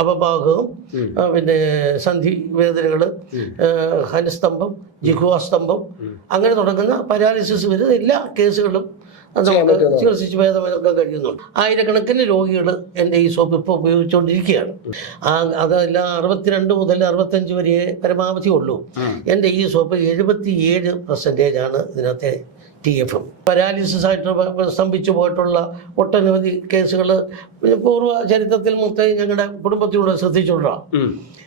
അപഭാഗവും പിന്നെ സന്ധി വേദനകൾ ഹനസ്തംഭം ജിഹുവാസ്തംഭം അങ്ങനെ തുടങ്ങുന്ന പരാലിസിസ് വരുന്ന എല്ലാ കേസുകളും നമുക്ക് ചികിത്സിച്ച് ഭേദമെടുക്കാൻ കഴിയുന്നുണ്ട്. ആയിരക്കണക്കിന് രോഗികൾ എന്റെ ഈ സോപ്പ് ഇപ്പോൾ ഉപയോഗിച്ചുകൊണ്ടിരിക്കുകയാണ്. ആ അതെല്ലാം അറുപത്തിരണ്ട് മുതൽ അറുപത്തഞ്ച് വരെ പരമാവധി ഉള്ളൂ. എന്റെ ഈ സോപ്പ് എഴുപത്തി ഏഴ് പെർസെന്റേജ് ആണ് ഇതിനകത്തെ ടി എഫ് പരാലിസിസ് ആയിട്ട് സ്തംഭിച്ചു പോയിട്ടുള്ള ഒട്ടനവധി കേസുകൾ പൂർവ ചരിത്രത്തിൽ മൊത്തം ഞങ്ങളുടെ കുടുംബത്തിലൂടെ ശ്രദ്ധിച്ചുകൊണ്ടാണ്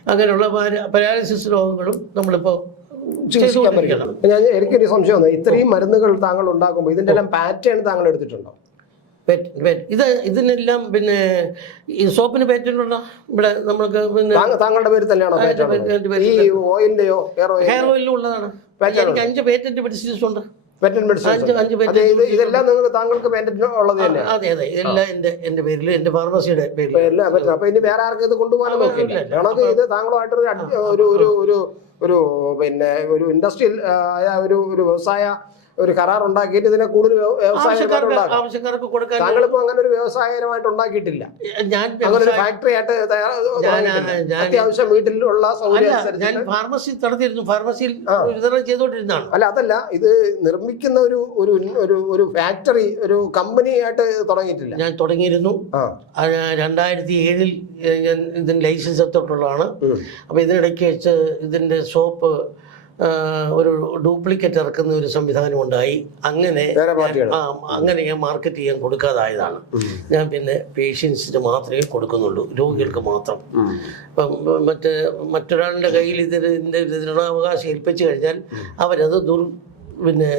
അങ്ങനെയുള്ള പരാലിസിസ് രോഗങ്ങളും നമ്മളിപ്പോൾ ഞാൻ എനിക്കൊരു സംശയം വന്നു. ഇത്രയും മരുന്നുകൾ താങ്കൾ ഉണ്ടാക്കുമ്പോൾ ഇതിന്റെ എല്ലാം പാറ്റേൺ താങ്കൾ എടുത്തിട്ടുണ്ടോ? ഇത് ഇതിനെല്ലാം പിന്നെ ഈ സോപ്പിന് പേറ്റന്റ് ഉണ്ടോ? ഇവിടെ നമ്മൾക്ക് പിന്നെ താങ്ക- താങ്കളുടെ പേര് തന്നെയാണോ ഈ ഓയിലിന്റെയോ ഹെയർ ഓയിൽ ഓയിലും ഉള്ളതാണ്. എനിക്ക് അഞ്ച് പേറ്റന്റ് പിടിച്ചിട്ടുണ്ട് പെറ്റന്റ് മെഡിസിൻ ഇതെല്ലാം നിങ്ങൾക്ക് താങ്കൾക്ക് പേറ്റന്റ് ഉള്ളത് തന്നെ അതെ അതെ. ഇതെല്ലാം എന്റെ എന്റെ പേരിൽ എന്റെ ഫാർമസിയുടെ പേരിൽ അപ്പൊ ഇനി വേറെ ആർക്കും ഇത് കൊണ്ടുപോകാൻ നോക്കില്ല ഇത് താങ്കളുമായിട്ട് ഒരു ഒരു ഒരു ഒരു ഒരു പിന്നെ ഒരു ഇൻഡസ്ട്രിയൽ ആയ ഒരു ഒരു വ്യവസായ ഒരു കരാർ ഉണ്ടാക്കിയിട്ട് ഇതിനെ കൂടുതൽ ആവശ്യക്കാർക്ക് കൊടുക്കാൻ താങ്കളിപ്പോ അങ്ങനെ ഒരു വ്യവസായപരമായിട്ട് ഉണ്ടാക്കിയിട്ടില്ല. ഞാൻ അങ്ങനെ ഒരു വ്യവസായ- ഫാക്ടറി ആയിട്ട് അത്യാവശ്യം വീട്ടിലുള്ള സൗകര്യം ഞാൻ ഫാർമസി നടത്തിയിരുന്നു ഫാർമസിയിൽ. വിതരണം ചെയ്തുകൊണ്ടിരുന്നതാണ്. അല്ല അതല്ല ഇത് നിർമ്മിക്കുന്ന ഒരു ഒരു ഫാക്ടറി ഒരു കമ്പനി ആയിട്ട് തുടങ്ങിയിട്ടില്ല. ഞാൻ തുടങ്ങിയിരുന്നു. രണ്ടായിരത്തി ഏഴിൽ ഞാൻ ഇതിന് ലൈസൻസ് എത്തിയിട്ടുള്ളതാണ് അപ്പൊ ഇതിനിടയ്ക്ക് വെച്ച് ഇതിന്റെ സോപ്പ് ആ, ഒരു ഡ്യൂപ്ലിക്കേറ്റ് ഇറക്കുന്ന ഒരു സംവിധാനം ഉണ്ടായി. അങ്ങനെ അങ്ങനെ ഞാൻ മാർക്കറ്റ് ചെയ്യാൻ കൊടുക്കാതായതാണ്. ഞാൻ പിന്നെ പേഷ്യൻസിന് മാത്രമേ കൊടുക്കുന്നുള്ളൂ. രോഗികൾക്ക് മാത്രം. ഇപ്പം മറ്റ് മറ്റൊരാളുടെ കയ്യിൽ ഇതിന് ഇതിന്റെ വിതരണാവകാശം ഏൽപ്പിച്ചു കഴിഞ്ഞാൽ അവരത് ദുർ പിന്നെ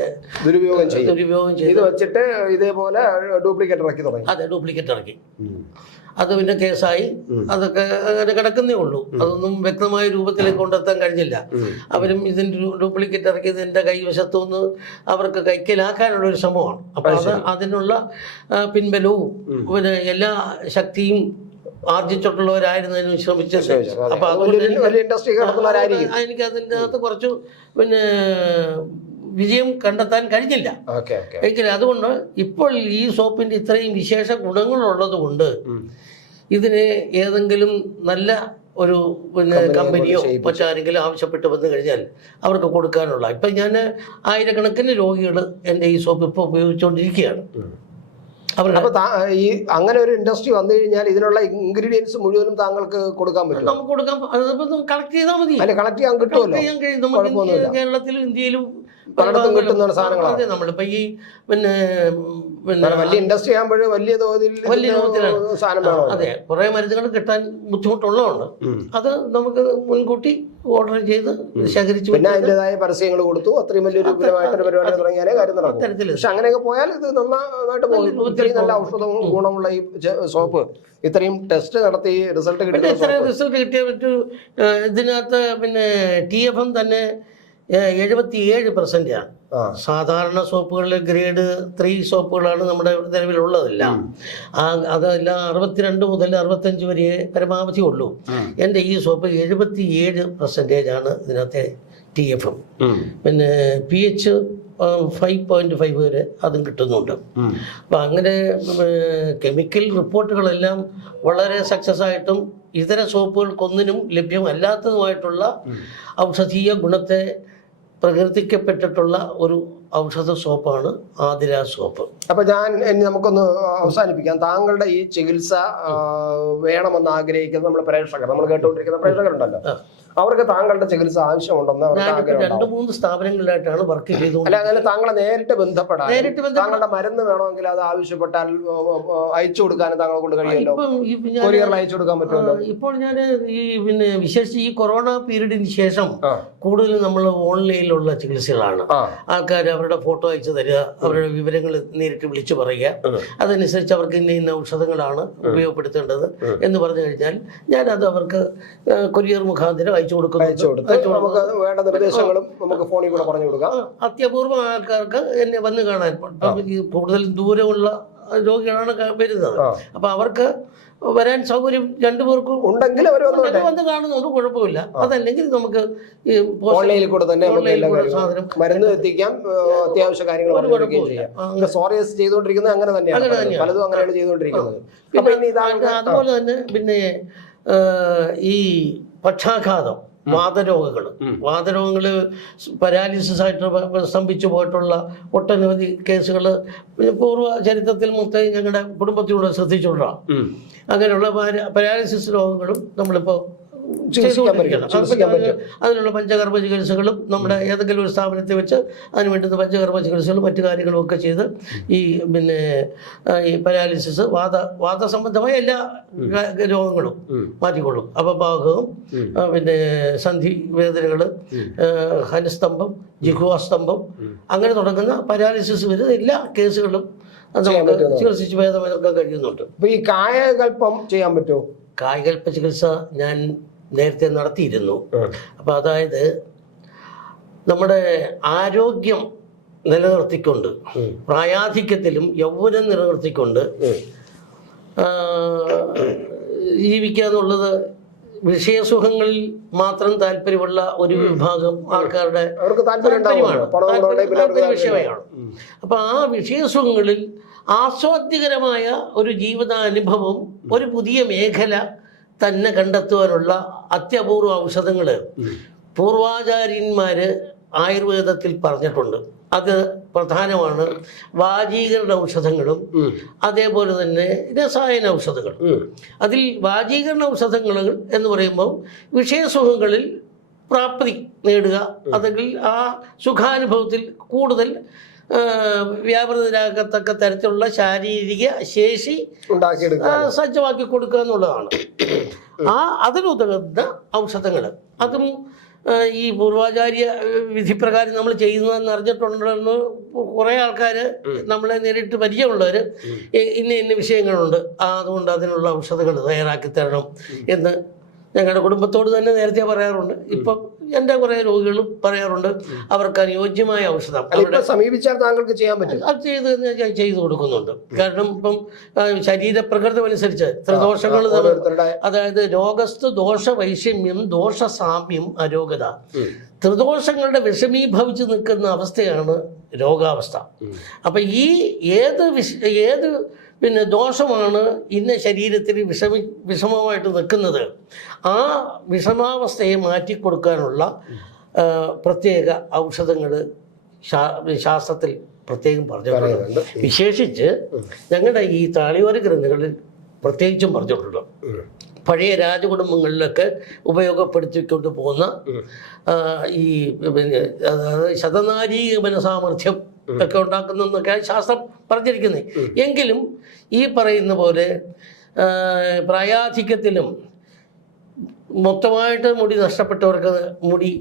ദുരുപയോഗം ചെയ്തു ദുരുപയോഗം ഇത് ചെയ്ത് വെച്ചിട്ട് ഇതേപോലെ ഡ്യൂപ്ലിക്കേറ്റ് ഇറക്കി തുടങ്ങി. അതെ ഡ്യൂപ്ലിക്കേറ്റ് ഇറക്കി. അത് പിന്നെ കേസായി. അതൊക്കെ അങ്ങനെ കിടക്കുന്നേ ഉള്ളൂ. അതൊന്നും വ്യക്തമായ രൂപത്തിലേക്ക് കൊണ്ടെത്താൻ കഴിഞ്ഞില്ല. അവരും ഇതിന്റെ ഡ്യൂപ്ലിക്കേറ്റ് ഇറക്കിയത് എന്റെ കൈവശത്തു നിന്ന് അവർക്ക് കൈക്കലാക്കാനുള്ള ഒരു ശ്രമമാണ്. അപ്പോൾ അത് അതിനുള്ള പിൻബലവും പിന്നെ എല്ലാ ശക്തിയും ആർജിച്ചിട്ടുള്ളവരായിരുന്നതിന് ശ്രമിച്ചു അപ്പോൾ അതുകൊണ്ട് എനിക്ക് അതിന്റെ അകത്ത് കുറച്ച് പിന്നെ വിജയം കണ്ടെത്താൻ കഴിഞ്ഞില്ല. എങ്കിലും അതുകൊണ്ട് ഇപ്പോൾ ഈ സോപ്പിന്റെ ഇത്രയും വിശേഷ ഗുണങ്ങളുള്ളത് കൊണ്ട് ഇതിന് ഏതെങ്കിലും നല്ല ഒരു പിന്നെ കമ്പനിയോ മറ്റാരെങ്കിലും ആവശ്യപ്പെട്ട് വന്നു കഴിഞ്ഞാൽ അവർക്ക് കൊടുക്കാനുള്ള. ഇപ്പം ഞാൻ ആയിരക്കണക്കിന് രോഗികൾ എന്റെ ഈ സോപ്പ് ഇപ്പോൾ ഉപയോഗിച്ചുകൊണ്ടിരിക്കുകയാണ്. അപ്പോൾ ഈ അങ്ങനെ ഒരു ഇൻഡസ്ട്രി വന്നു കഴിഞ്ഞാൽ ഇതിനുള്ള ഇൻഗ്രീഡിയൻസ് മുഴുവനും താങ്കൾക്ക് കൊടുക്കാൻ പറ്റും നമുക്ക് കൊടുക്കാൻ കളക്ട് ചെയ്താൽ മതി. അല്ല കളക്ട് ചെയ്യാൻ കിട്ടുമല്ലോ. കേരളത്തിലും ഇന്ത്യയിലും പലയിടത്തും കിട്ടുന്ന സാധനങ്ങളാണ്. നമ്മളിപ്പോ ഈ പിന്നെ പിന്നെ വലിയ ഇൻഡസ്ട്രി ആകുമ്പോൾ വലിയ തോതിൽ വലിയ തോതിലാണ്. അതെ. കുറെ മരുന്നുകൾ കിട്ടാൻ ബുദ്ധിമുട്ടുള്ളതുകൊണ്ട് അത് നമുക്ക് മുൻകൂട്ടി ഓർഡർ ചെയ്ത് ശേഖരിച്ചു പിന്നെ അതിന്റെതായ പരസ്യങ്ങൾ കൊടുത്തു. അത്രയും വലിയൊരു വിപുലമായിട്ടൊരു പരിപാടി തുടങ്ങിയാലേ കാര്യം നടക്കും. പക്ഷെ അങ്ങനെയൊക്കെ പോയാൽ ഇത് നന്നായിട്ട് പോകും. ഇത്രയും നല്ല ഔഷധവും ഗുണമുള്ള ഈ സോപ്പ്. ഇത്രയും ടെസ്റ്റ് നടത്തി റിസൾട്ട് കിട്ടി റിസൾട്ട് കിട്ടിയ മറ്റു ഇതിനകത്ത് പിന്നെ ടി എഫ് എം തന്നെ എഴുപത്തിയേഴ് ആണ്. സാധാരണ സോപ്പുകളിൽ ഗ്രേഡ് ത്രീ സോപ്പുകളാണ് നമ്മുടെ നിലവിലുള്ളതെല്ലാം. ആ അതെല്ലാം അറുപത്തിരണ്ട് മുതൽ അറുപത്തഞ്ച് വരെ പരമാവധി ഉള്ളൂ. എന്റെ ഈ സോപ്പ് എഴുപത്തിയേഴ് പെർസെന്റേജ് ആണ് ഇതിനകത്തെ ടി എഫ് എം പിന്നെ P H five point five വരെ അതും കിട്ടുന്നുണ്ട്. അപ്പം അങ്ങനെ കെമിക്കൽ റിപ്പോർട്ടുകളെല്ലാം വളരെ സക്സസ് ആയിട്ടും ഇതര സോപ്പുകൾക്കൊന്നിനും ലഭ്യമല്ലാത്തതുമായിട്ടുള്ള ഔഷധീയ ഗുണത്തെ പ്രകീർത്തിക്കപ്പെട്ടിട്ടുള്ള ഒരു ഔഷധ സോപ്പാണ് ആതിര സോപ്പ്. അപ്പൊ ഞാൻ ഇനി നമുക്കൊന്ന് അവസാനിപ്പിക്കാം. താങ്കളുടെ ഈ ചികിത്സ വേണമെന്ന് ആഗ്രഹിക്കുന്ന നമ്മുടെ പ്രേക്ഷകർ നമ്മൾ കേട്ടുകൊണ്ടിരിക്കുന്ന പ്രേക്ഷകരുണ്ടല്ലോ. അവർക്ക് താങ്കളുടെ ചികിത്സ ആവശ്യമുണ്ടെന്ന് അവർക്ക് ആഗ്രഹം രണ്ട്. മൂന്ന് സ്ഥാപനങ്ങളിലായിട്ടാണ് വർക്ക് ചെയ്തുകൊണ്ട് അല്ല അങ്ങനെ താങ്കളെ നേരിട്ട് ബന്ധപ്പെടാൻ നേരിട്ട് താങ്കളുടെ മരുന്ന് വേണമെങ്കിൽ അത് ആവശ്യപ്പെട്ടാൽ അയച്ചു കൊടുക്കാനും താങ്കളെ കൊണ്ട് കഴിയുമല്ലോ? കൊറിയറിൽ അയച്ചു കൊടുക്കാൻ പറ്റുമല്ലോ? ഇപ്പോൾ ഞാൻ ഈ പിന്നെ വിശേഷിച്ച് ഈ കൊറോണ പീരീഡിന് ശേഷം കൂടുതൽ കൂടുതലും നമ്മൾ ഓൺലൈനിലുള്ള ചികിത്സകളാണ്. ആൾക്കാർ അവരുടെ ഫോട്ടോ അയച്ചു തരിക അവരുടെ വിവരങ്ങൾ നേരിട്ട് വിളിച്ചു പറയുക. അതനുസരിച്ച് അവർക്ക് ഇന്ന ഇന്ന ഔഷധങ്ങളാണ് ഉപയോഗപ്പെടുത്തേണ്ടത് എന്ന് പറഞ്ഞു കഴിഞ്ഞാൽ ഞാൻ അത് അവർക്ക് കൊരിയർ കൊറിയർ മുഖാന്തരം അയച്ചു കൊടുക്കുന്നു. നമുക്ക് വേണ്ട നിർദ്ദേശങ്ങളും നമുക്ക് ഫോണിൽ കൂടെ പറഞ്ഞു കൊടുക്കാം. അത്യപൂർവം ആൾക്കാർക്ക് എന്നെ വന്ന് കാണാൻ. കൂടുതൽ ദൂരമുള്ള രോഗികളാണ് വരുന്നത്. അപ്പൊ അവർക്ക് വരാൻ സൗകര്യം രണ്ടുപേർക്കും ഉണ്ടെങ്കിൽ വന്നു കാണുന്നത് കുഴപ്പമില്ല. അതല്ലെങ്കിൽ നമുക്ക് ഓൺലൈനിൽ കൂടെ തന്നെ സാധനം മരുന്ന് എത്തിക്കാം അത്യാവശ്യ കാര്യങ്ങൾ. ചെയ്യാം. സോറിയസ് ചെയ്തുകൊണ്ടിരിക്കുന്നത് അങ്ങനെ തന്നെയാണ് പലതും. അങ്ങനെയാണ് ചെയ്തുകൊണ്ടിരിക്കുന്നത്. അതുപോലെ തന്നെ പിന്നെ ഈ പക്ഷാഘാതം വാതരോഗങ്ങൾ വാതരോഗങ്ങൾ പരാലിസിസ് ആയിട്ട് സ്തംഭിച്ചു പോയിട്ടുള്ള ഒട്ടനവധി കേസുകൾ പൂർവ ചരിത്രത്തിൽ മൊത്തം ഞങ്ങളുടെ കുടുംബത്തിലൂടെ ശ്രദ്ധിച്ചുകൊണ്ടാണ്. അങ്ങനെയുള്ള പാര- പരാലിസിസ് രോഗങ്ങളും നമ്മളിപ്പോൾ ചികിത്സിക്കാൻ പറ്റും, ചികിത്സിക്കാൻ പറ്റും. അതിനുള്ള പഞ്ചകർമ്മ ചികിത്സകളും നമ്മുടെ ഏതെങ്കിലും ഒരു സ്ഥാപനത്തെ വെച്ച് അതിന് വേണ്ടുന്ന പഞ്ചകർമ്മ ചികിത്സകളും മറ്റു കാര്യങ്ങളും ഒക്കെ ചെയ്ത് ഈ പിന്നെ ഈ പരാലിസിസ് വാദ വാദ സംബന്ധമായ എല്ലാ രോഗങ്ങളും മാറ്റിക്കൊള്ളും. അപഭാഗവും പിന്നെ സന്ധി വേദനകൾ ഹനസ്തംഭം ജിഹുവാസ്തംഭം അങ്ങനെ തുടങ്ങുന്ന പരാലിസിസ് വരുന്ന എല്ലാ കേസുകളും നമുക്ക് ചികിത്സിച്ച് ഭേദമെടുക്കാൻ കഴിയുന്നുണ്ട്. അപ്പൊ ഈ കായകൽപ്പം ചെയ്യാൻ പറ്റുമോ? കായകൽപ്പ ചികിത്സ ഞാൻ നേരത്തെ നടത്തിയിരുന്നു. അപ്പോൾ അതായത് നമ്മുടെ ആരോഗ്യം നിലനിർത്തിക്കൊണ്ട് പ്രായാധിക്യത്തിലും യൗവനം നിലനിർത്തിക്കൊണ്ട് ജീവിക്കുക എന്നുള്ളത് വിഷയസുഖങ്ങളിൽ മാത്രം താല്പര്യമുള്ള ഒരു വിഭാഗം ആൾക്കാരുടെ താല്പര്യമാണ്. വിഷയമാണ്. അപ്പൊ ആ വിഷയസുഖങ്ങളിൽ ആസ്വാദ്യകരമായ ഒരു ജീവിതാനുഭവം ഒരു പുതിയ മേഖല തന്നെ കണ്ടെത്തുവാനുള്ള അത്യപൂർവ ഔഷധങ്ങൾ പൂർവാചാര്യന്മാർ ആയുർവേദത്തിൽ പറഞ്ഞിട്ടുണ്ട്. അത് പ്രധാനമാണ്. വാജീകരണ ഔഷധങ്ങളും. അതേപോലെ തന്നെ രസായന ഔഷധങ്ങൾ അതിൽ വാജീകരണ ഔഷധങ്ങൾ എന്ന് പറയുമ്പോൾ വിഷയസുഖങ്ങളിൽ പ്രാപ്തി നേടുക അല്ലെങ്കിൽ ആ സുഖാനുഭവത്തിൽ കൂടുതൽ വ്യാപൃതരാകത്തക്ക തരത്തിലുള്ള ശാരീരിക ശേഷി സജ്ജമാക്കി കൊടുക്കുക എന്നുള്ളതാണ്. ആ അതിനുതകുന്ന ഔഷധങ്ങൾ അതും ഈ പൂർവാചാര്യ വിധിപ്രകാരം നമ്മൾ ചെയ്യുന്നതെന്ന് അറിഞ്ഞിട്ടുണ്ടെന്ന് കുറേ ആൾക്കാർ നമ്മളെ നേരിട്ട് പരിചയമുള്ളവർ ഇന്ന ഇന്ന വിഷയങ്ങളുണ്ട്. അതുകൊണ്ട് അതിനുള്ള ഔഷധങ്ങൾ തയ്യാറാക്കി തരണം എന്ന് ഞങ്ങളുടെ കുടുംബത്തോട് തന്നെ നേരത്തെ പറയാറുണ്ട്. ഇപ്പം എന്റെ കുറേ രോഗികളും പറയാറുണ്ട്. അവർക്ക് അനുയോജ്യമായ ഔഷധം. അല്ല, സമീപിച്ചാൽ താങ്കൾക്ക് ചെയ്യാൻ പറ്റും. അത് ചെയ്ത് ഞാൻ ചെയ്തു കൊടുക്കുന്നുണ്ട്. കാരണം ഇപ്പം ശരീര ശരീരപ്രകൃതം അനുസരിച്ച് ത്രിദോഷങ്ങൾ അതായത് രോഗസ്ഥ ദോഷ വൈഷമ്യം ദോഷ സാമ്യം അരോഗത ത്രിദോഷങ്ങളുടെ വിഷമീഭവിച്ച് നിൽക്കുന്ന അവസ്ഥയാണ് രോഗാവസ്ഥ. അപ്പം ഈ ഏത് വിഷ ഏത് പിന്നെ ദോഷമാണ് ഇന്ന ശരീരത്തിൽ വിഷമി വിഷമമായിട്ട് നിൽക്കുന്നത്. ആ വിഷമാവസ്ഥയെ മാറ്റിക്കൊടുക്കാനുള്ള പ്രത്യേക ഔഷധങ്ങൾ ശാസ്ത്രത്തിൽ പ്രത്യേകം പറഞ്ഞിട്ടുണ്ട്. വിശേഷിച്ച് ഞങ്ങളുടെ ഈ താളിയോര ഗ്രന്ഥങ്ങളിൽ പ്രത്യേകിച്ചും പറഞ്ഞിട്ടുണ്ട്. പഴയ രാജകുടുംബങ്ങളിലൊക്കെ ഉപയോഗപ്പെടുത്തിക്കൊണ്ട് പോകുന്ന ഈ പിന്നെ അതായത് ശതനാരീകമന സാമർഥ്യം ഒക്കെ ഉണ്ടാക്കുന്നതെന്നൊക്കെ ശാസ്ത്രം പറഞ്ഞിരിക്കുന്നത് എങ്കിലും ഈ പറയുന്ന പോലെ പ്രായാധിക്യത്തിലും മൊത്തമായിട്ട് മുടി നഷ്ടപ്പെട്ടവർക്ക് മുടി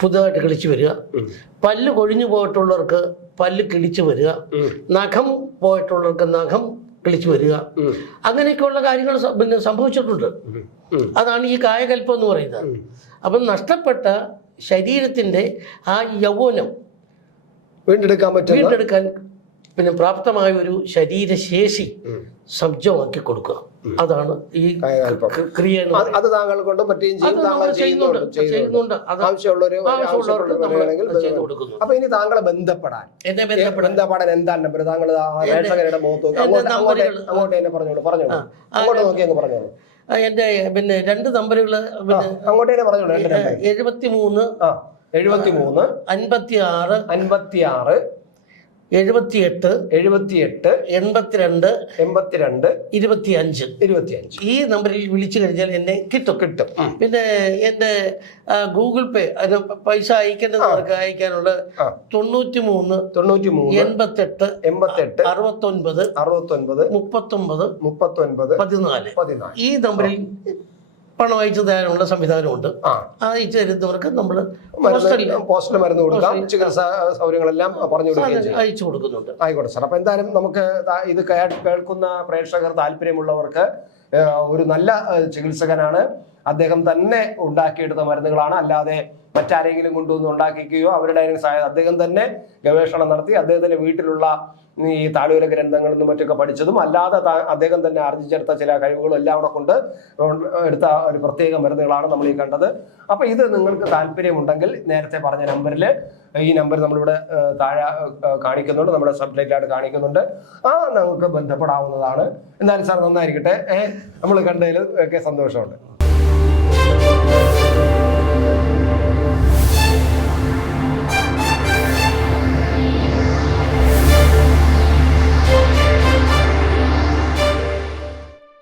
പുതുതായിട്ട് കിളിച്ചു വരിക. പല്ല് കൊഴിഞ്ഞു പോയിട്ടുള്ളവർക്ക് പല്ല് കിളിച്ചു വരിക. നഖം പോയിട്ടുള്ളവർക്ക് നഖം കിളിച്ചു വരിക. അങ്ങനെയൊക്കെയുള്ള കാര്യങ്ങൾ പിന്നെ സംഭവിച്ചിട്ടുണ്ട്. അതാണ് ഈ കായകൽപ്പം എന്ന് പറയുന്നത്. അപ്പം നഷ്ടപ്പെട്ട ശരീരത്തിന്റെ ആ യൗവനം വീണ്ടെടുക്കാൻ പറ്റും വീണ്ടെടുക്കാൻ പിന്നെ പ്രാപ്തമായ ഒരു ശരീരശേഷി സജ്ജമാക്കി കൊടുക്കുക. അതാണ് ഈ ക്രിയ എന്ന് അത് താങ്കൾ കൊണ്ട് പറ്റുകയും ചെയ്യുന്നുണ്ട്. അപ്പൊ ഇനി താങ്കളെ ബന്ധപ്പെടാൻ. എന്നെ ബന്ധപ്പെടാൻ. എന്താ എന്താണ് നമ്പർ താങ്കൾ പ്രേക്ഷകരുടെ മുഖത്ത് എന്റെ അങ്ങോട്ട് അങ്ങോട്ട് പറഞ്ഞോളൂ പറഞ്ഞോളൂ. അങ്ങോട്ട് നോക്കി അങ്ങ് പറഞ്ഞോളൂ. ആ, പിന്നെ രണ്ട് നമ്പറുകൾ അങ്ങോട്ടേ പറഞ്ഞോളൂ എഴുപത്തി മൂന്ന് എഴുപത്തി മൂന്ന് അൻപത്തി ആറ് അൻപത്തി ആറ് എഴുപത്തിയെട്ട് എഴുപത്തിയെട്ട് എൺപത്തിരണ്ട് എൺപത്തിരണ്ട് ഇരുപത്തിയഞ്ച്. ഈ നമ്പറിൽ വിളിച്ചു കഴിഞ്ഞാൽ എന്നെ കിട്ടും കിട്ടും. പിന്നെ എന്റെ ഗൂഗിൾ പേ അത് പൈസ അയക്കേണ്ടവർക്ക് അയക്കാനുള്ള തൊണ്ണൂറ്റി മൂന്ന് തൊണ്ണൂറ്റി മൂന്ന് എൺപത്തെട്ട് എൺപത്തെട്ട് അറുപത്തൊൻപത് അറുപത്തൊൻപത് മുപ്പത്തൊൻപത് മുപ്പത്തൊൻപത് പതിനാല്. പതിനാല്. ഈ നമ്പറിൽ പണം അയച്ചു തരാനുള്ള സംവിധാനമുണ്ട്. ആ. അയച്ചു തരുന്നവർക്ക് നമ്മൾ പോസ്റ്റൽ മരുന്ന് കൊടുക്കാം ചികിത്സാ സൗകര്യങ്ങളെല്ലാം പറഞ്ഞു കൊടുക്കുകയും അയച്ചു കൊടുക്കുന്നുണ്ട്. ആയിക്കോട്ടെ സാർ. അപ്പൊ എന്തായാലും നമുക്ക് ഇത് കേൾക്കുന്ന പ്രേക്ഷകർ താല്പര്യമുള്ളവർക്ക് ഒരു നല്ല ചികിത്സകനാണ്. അദ്ദേഹം തന്നെ ഉണ്ടാക്കിയെടുത്ത മരുന്നുകളാണ്. അല്ലാതെ മറ്റാരെങ്കിലും കൊണ്ടുവന്ന് ഉണ്ടാക്കിക്കുകയോ അവരുടെ സഹായം അദ്ദേഹം തന്നെ ഗവേഷണം നടത്തി അദ്ദേഹത്തിന്റെ വീട്ടിലുള്ള ഈ താളുവിലെ ഗ്രന്ഥങ്ങളിൽ നിന്നും മറ്റൊക്കെ പഠിച്ചതും അല്ലാതെ അദ്ദേഹം തന്നെ ആർജിച്ചെടുത്ത ചില കഴിവുകളും എല്ലാം കൂടെ കൊണ്ട് എടുത്ത ഒരു പ്രത്യേക മരുന്നുകളാണ് നമ്മൾ ഈ കണ്ടത്. അപ്പൊ ഇത് നിങ്ങൾക്ക് താല്പര്യമുണ്ടെങ്കിൽ നേരത്തെ പറഞ്ഞ നമ്പറിൽ ഈ നമ്പർ നമ്മളിവിടെ താഴെ കാണിക്കുന്നുണ്ട്. നമ്മുടെ സബ്ജക്റ്റായിട്ട് കാണിക്കുന്നുണ്ട്. ആ നമുക്ക് ബന്ധപ്പെടാവുന്നതാണ്. എന്തായാലും സാർ നന്നായിരിക്കട്ടെ. നമ്മൾ കണ്ടതിൽ ഒക്കെ സന്തോഷമുണ്ട്.